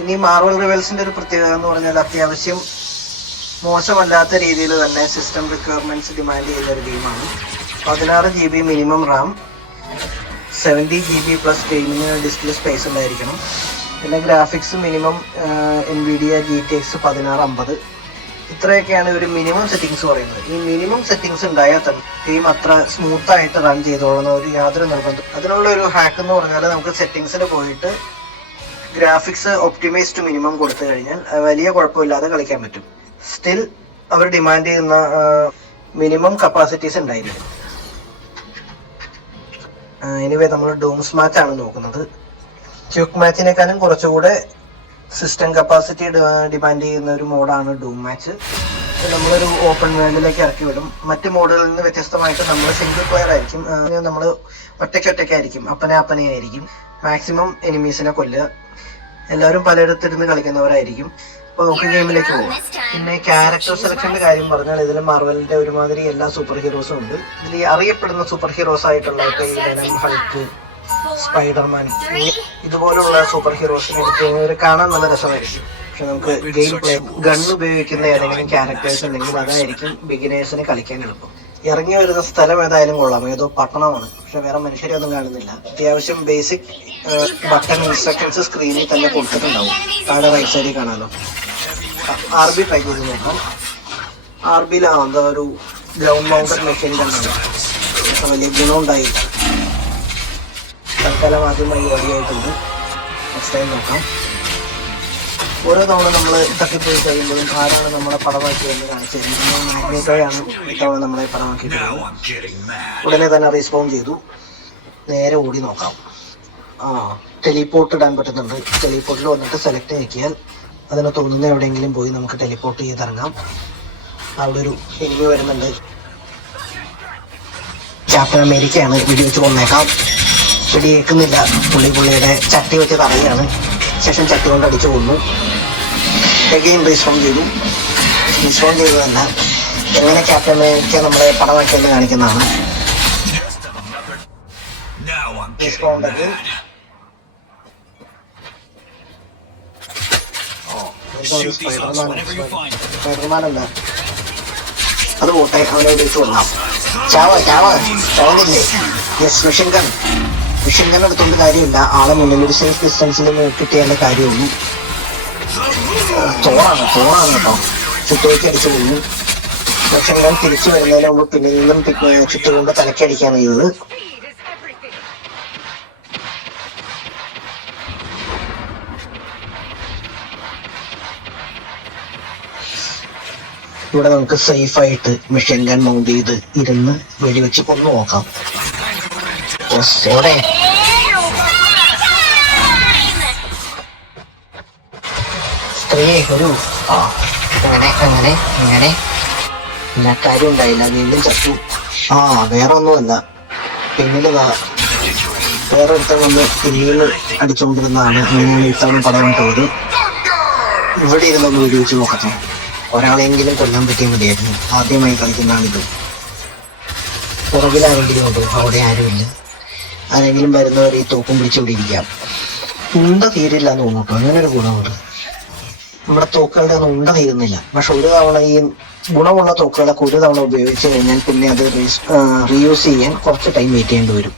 ഇനി മാർവൽ റിവൽസിന്റെ ഒരു പ്രത്യേകത എന്ന് പറഞ്ഞാൽ അത്യാവശ്യം മോശമല്ലാത്ത രീതിയിൽ തന്നെ സിസ്റ്റം റിക്വയർമെന്റ്സ് ഡിമാൻഡ് ചെയ്യുന്ന ഒരു ഗെയിമാണ്. 16 GB minimum RAM, 70 GB plus ഗെയിമിന് ഡിസ്പ്ലേ സ്പേസ് ഉണ്ടായിരിക്കണം. പിന്നെ ഗ്രാഫിക്സ് മിനിമം NVIDIA GTX 1650. ഇത്രയൊക്കെയാണ് ഒരു മിനിമം സെറ്റിങ്സ് പറയുന്നത്. ഈ മിനിമം സെറ്റിങ്സ് ഉണ്ടായാൽ തന്നെ ഗെയിം അത്ര സ്മൂത്തായിട്ട് റൺ ചെയ്തോളുന്ന ഒരു യാതൊരു നിർബന്ധം. അതിനുള്ള ഒരു ഹാക്ക് എന്ന് പറഞ്ഞാൽ നമുക്ക് സെറ്റിങ്സിൽ പോയിട്ട് ഗ്രാഫിക്സ് ഒപ്റ്റിമൈസ് ടു മിനിമം കൊടുത്തു കഴിഞ്ഞാൽ വലിയ കുഴപ്പമില്ലാതെ കളിക്കാൻ പറ്റും. സ്റ്റിൽ അവർ ഡിമാൻഡ് ചെയ്യുന്ന മിനിമം കപ്പാസിറ്റീസ് ഉണ്ടായിരിക്കും. എനിവേ നമ്മൾ ഡൂംസ് മാച്ച് ആണ് നോക്കുന്നത്. ക്വിക്ക് മാച്ചിനേക്കാളും കുറച്ചുകൂടെ സിസ്റ്റം കപ്പാസിറ്റി ഡിമാൻഡ് ചെയ്യുന്ന ഒരു മോഡാണ് ഡൂം മാച്ച്. നമ്മളൊരു ഓപ്പൺ വേൾഡിലേക്ക് ഇറക്കി വിടും. മറ്റ് മോഡുകളിൽ നിന്ന് വ്യത്യസ്തമായിട്ട് നമ്മൾ സിംഗിൾ പ്ലെയർ ആയിരിക്കും. നമ്മൾ ഒറ്റയ്ക്കായിരിക്കും, അപ്പനെയായിരിക്കും. മാക്സിമം എനിമീസിനെ കൊല്ലുക. എല്ലാവരും പലയിടത്തിരുന്ന് കളിക്കുന്നവരായിരിക്കും. അപ്പോൾ നമുക്ക് ഗെയിമിലേക്ക് പോകാം. പിന്നെ ക്യാരക്ടർ സെലക്ഷന്റെ കാര്യം പറഞ്ഞാൽ ഇതിൽ മാർവലിന്റെ ഒരുമാതിരി എല്ലാ സൂപ്പർ ഹീറോസും ഉണ്ട്. ഇതിൽ അറിയപ്പെടുന്ന സൂപ്പർ ഹീറോസ് ആയിട്ടുള്ള ഹൾക്ക്, സ്പൈഡർമാൻ, ഇതുപോലുള്ള സൂപ്പർ ഹീറോസിനെ എടുത്ത് കാണാൻ നല്ല രസമായിരിക്കും. പക്ഷെ നമുക്ക് ഗെയിം പ്ലേ ഗൺ ഉപയോഗിക്കുന്ന ഏതെങ്കിലും ക്യാരക്ടേഴ്സ് ഉണ്ടെങ്കിൽ അതായിരിക്കും ബിഗിനേഴ്സിന് കളിക്കാൻ എളുപ്പം. ഇറങ്ങി വരുന്ന സ്ഥലം ഏതായാലും കൊള്ളാം. ഏതോ പട്ടണമാണ്, പക്ഷെ വേറെ മനുഷ്യരെ ഒന്നും കാണുന്നില്ല. അത്യാവശ്യം ബേസിക് ബട്ടൺ ഇൻസ്ട്രക്ഷൻസ് സ്ക്രീനിൽ തന്നെ കൊടുത്തിട്ടുണ്ടാവും. താഴെ റൈറ്റ് സൈഡിൽ കാണാമല്ലോ. RB ട്രൈ ചെയ്ത് നോക്കാം. RBയിലാണ് എന്താ ഒരു ഗ്രൗണ്ട് മൗണ്ടഡ് മെഷീൻ കണ്ടാണ്. വലിയ ഗുണമുണ്ടായില്ല. തൽക്കാലം ആദ്യമായി റെഡിയായിട്ടുണ്ട്. നെക്സ്റ്റ് ടൈം നോക്കാം. ഓരോ തവണ നമ്മൾ തട്ടിപ്പോയി കഴിയുമ്പോഴും ആരാണ് നമ്മളെ പടമാക്കിയതെന്ന് കാണിച്ചു തരുന്നത്. മാഗ്നേറ്റോയാണ് ഇത്തവണ നമ്മളെ പടമാക്കിയിട്ടുള്ളത്. ഉടനെ തന്നെ റീസ്പോൺ ചെയ്തു. നേരെ ഓടി നോക്കാം. ടെലിപ്പോർട്ട് ഇടാൻ പറ്റുന്നുണ്ട്. ടെലിപ്പോർട്ടിൽ വന്നിട്ട് സെലക്ട് ആക്കിയാൽ അതിനെ തോന്നുന്ന എവിടെയെങ്കിലും പോയി നമുക്ക് ടെലിപ്പോർട്ട് ചെയ്തിറങ്ങാം. അവിടെ ഒരു എനിമി വരുന്നുണ്ട്. ക്യാപ്റ്റൻ അമേരിക്കയാണ്. വെടിവെച്ച് കൊന്നേക്കാം. വെടിയേക്കുന്നില്ല. പുള്ളിയുടെ ചട്ടി വെച്ച് തറയാണ്. ശേഷം ചട്ടി കൊണ്ട് അടിച്ചു കൊന്നു. എഗെയിൻ റീസ്പോൺ ചെയ്തതല്ല, എങ്ങനെ ക്യാപ്റ്റൻ അമേരിക്ക നമ്മളെ പടമാക്കിയെന്ന് കാണിക്കുന്നതാണ്. റീസ്പോണ്ട് സ്പൈഡർമാനല്ല, അത് പോട്ടെ. അവനെ വിളിച്ചു കൊള്ളാം. ചാവുന്നില്ലേ? യെസ്. മിഷൻ ഗൺ എടുത്തോണ്ട് കാര്യമില്ല. ആളെ മുന്നിൽ ഒരു സേഫ് ഡിസ്റ്റൻസിൽ കിട്ടിയാലേ കാര്യമുള്ളൂ. തോറാണ് കേട്ടോ. ചുറ്റുവയ്ക്ക് അടിച്ചു കൊള്ളു. മിഷൻ ഗൺ തിരിച്ചു വരുന്നതിന് മുമ്പ് പിന്നിൽ നിന്നും ചുറ്റുകൊണ്ട് തലക്കടിക്കാണ് ചെയ്തത്. ഇവിടെ നമുക്ക് സേഫ് ആയിട്ട് മിഷൻ ഗൺ മൗണ്ട് ചെയ്ത് ഇരുന്ന് വെടിവെച്ച് കൊന്നു നോക്കാം. സ്ത്രീ ഒരു അങ്ങനെ എല്ലാ കാര്യം ഉണ്ടായില്ല. വീണ്ടും ചത്തു. വേറെ ഒന്നുമല്ല, പിന്നില് വേറെ ഒരുത്തം വന്ന് പിന്നീട് അടിച്ചുകൊണ്ടിരുന്നതാണ്. അങ്ങനെയാണ് ഇത്തവണ പടം പോയത്. ഇവിടെ ഇരുന്നൊന്ന് വെടിവെച്ച് നോക്കട്ടെ. ഒരാളെങ്കിലും കൊല്ലാൻ പറ്റിയാൽ മതിയായിരുന്നു. ആദ്യമായി കളിക്കുന്നതാണിത്. പുറകിലാരെങ്കിലും ഉണ്ടോ? അവിടെ ആരുമില്ല. ആരെങ്കിലും വരുന്നവർ ഈ തോക്കും പിടിച്ചുകൊണ്ടിരിക്കാം. ഉണ്ട തീരില്ല എന്ന് തോന്നുന്നു. അങ്ങനെ ഒരു ഗുണമുണ്ട്. നമ്മുടെ തോക്കുകളുടെ ഒന്നും ഉണ്ട തീരുന്നില്ല. പക്ഷെ ഒരു തവണ ഈ ഗുണമുള്ള തോക്കുകളൊക്കെ ഒരു തവണ ഉപയോഗിച്ച് കഴിഞ്ഞാൽ പിന്നെ അത് റീയൂസ് ചെയ്യാൻ കുറച്ച് ടൈം വെയിറ്റ് ചെയ്യേണ്ടി വരും.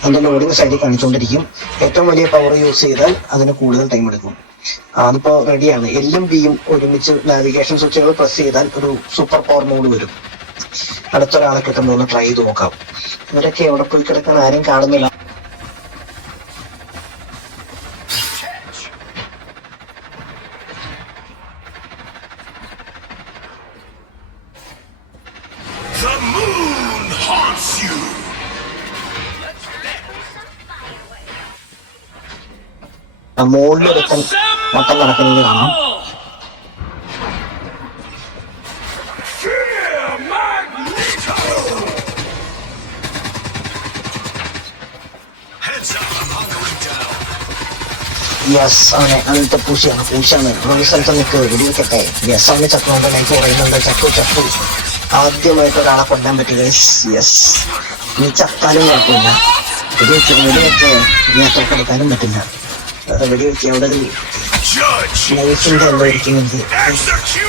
അതിന്റെ ലോഡിങ് സൈഡിൽ കാണിച്ചുകൊണ്ടിരിക്കും. ഏറ്റവും വലിയ പവർ യൂസ് ചെയ്താൽ അതിന് കൂടുതൽ ടൈം എടുക്കും. അതിപ്പോ റെഡിയാണ്. എല്ലും ബിയും ഒരുമിച്ച് നാവിഗേഷൻ സ്വിച്ചുകൾ പ്രസ് ചെയ്താൽ ഒരു സൂപ്പർ പവർ മോഡ് വരും. അടുത്തൊരാളെ കിട്ടുമ്പോൾ ഒന്ന് ട്രൈ ചെയ്ത് നോക്കാം. ഇവരൊക്കെ എവിടെ പോയി കിടക്കാൻ ആരും കാണുന്നില്ല. മുകളിലൊരുത്തൻ മൊത്തം നടക്കുന്നത് കാണാം. യെസ്, അവനെ പൂശാണ്. ഒരു സ്ഥലത്ത് നിൽക്ക്, വെടിവെക്കട്ടെ. യെസ്, അവനെ ചത്തുകൊണ്ട് ലൈഫ് പറയുന്നുണ്ട്. ചത്തു. ആദ്യമായിട്ട് ഒരാളെ കൊല്ലാൻ പറ്റുക. യെസ്, നീ ചത്താലും കുഴപ്പമില്ല. വെടിവെച്ച് ഇനി തോക്കെടുക്കാനും പറ്റില്ല. വെടിവെച്ച് അവിടെ നൈഫിന്റെ എന്തോ ഇരിക്കുന്നുണ്ട്.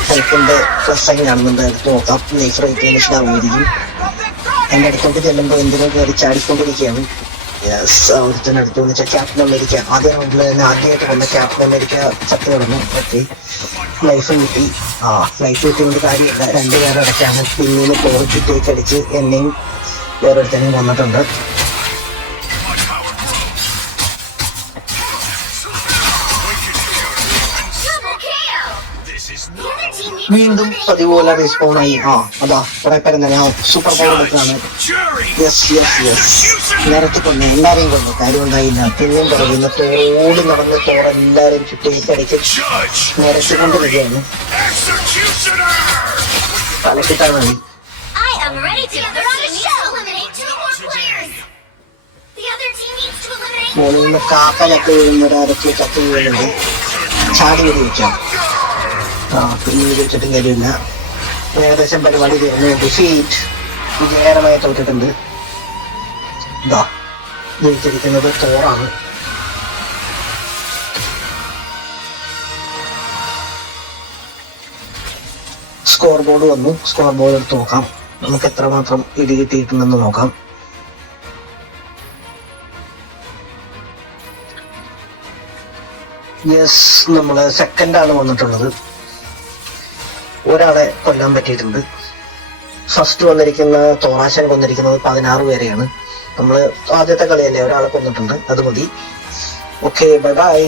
ഹെൽപ്പിന്റെ പ്രസംഗം കാണുന്നുണ്ട്. എടുത്ത് നോക്കാം. നൈഫ് റേറ്റ് മനസ്സിലാവുമായിരിക്കും. എൻ്റെ അടുത്തോട്ട് ചെല്ലുമ്പോൾ എന്തിനോ കയറി ചാടിക്കൊണ്ടിരിക്കുകയാണ്. ഒരുത്തന്നെ അടുത്തോന്ന് വെച്ചാൽ ക്യാപ്റ്റൻ അമേരിക്ക. ആദ്യ റൗണ്ടിൽ തന്നെ ആദ്യമായിട്ട് വന്ന ക്യാപ്റ്റൻ അമേരിക്ക ചത്തു കിടന്നു. ഓക്കെ, ലൈഫ് കിട്ടി. ലൈഫ് കിട്ടിയോണ്ട് കാര്യമില്ല. രണ്ടുപേരുടെ ഇടയ്ക്കാണ് പിന്നീട് ടോർച്ചിട്ടേക്ക് അടിച്ച് എന്നെയും വേറൊരുത്തനെയും വന്നിട്ടുണ്ട്. വീണ്ടും പതിപോലെ റീസ്പോൺ ആയി. അതാ കുറെ പേര് തന്നെ സൂപ്പർ പവർ എടുക്കാണ്. നേരത്തെ കൊന്നു, എല്ലാരെയും കൊന്നു, കാര്യം ഉണ്ടായില്ല. പിന്നെയും പറയുന്ന തോടി നടന്ന് തോറെല്ലാരും ചുറ്റേക്കടിച്ച് നിരച്ചുകൊണ്ടിരിക്കുകയാണ്. തലക്കിട്ടാണ് മതി. മുകളിൽ നിന്ന് കാക്കലൊക്കെ വീഴുന്നൊരാരൊക്കെ ചത്തു വീഴുന്നുണ്ട്. ചാടി വെടി വെക്കാം. പിന്നെ വെച്ചിട്ടും കാര്യമില്ല. ഏകദേശം പരിപാടി തീർന്നു. ഡിഫീറ്റ് വിജയകരമായി തോറ്റിട്ടുണ്ട്. ഇതാ ജയിച്ചിരിക്കുന്നത് തോറാണ്. സ്കോർ ബോർഡ് വന്നു. സ്കോർ ബോർഡ് എടുത്ത് നോക്കാം. നമുക്ക് എത്രമാത്രം ഇടി കിട്ടിയിട്ടുണ്ടെന്ന് നോക്കാം. യെസ്, നമ്മള് സെക്കൻഡാണ് വന്നിട്ടുള്ളത്. ഒരാളെ കൊല്ലാൻ പറ്റിയിട്ടുണ്ട്. ഫസ്റ്റ് വന്നിരിക്കുന്ന തോറാശൻ കൊന്നിരിക്കുന്നത് 16 പേരെയാണ്. നമ്മള് ആദ്യത്തെ കളിയല്ലേ, ഒരാളെ കൊന്നിട്ടുണ്ട്. അത് മതി. Okay, bye bye.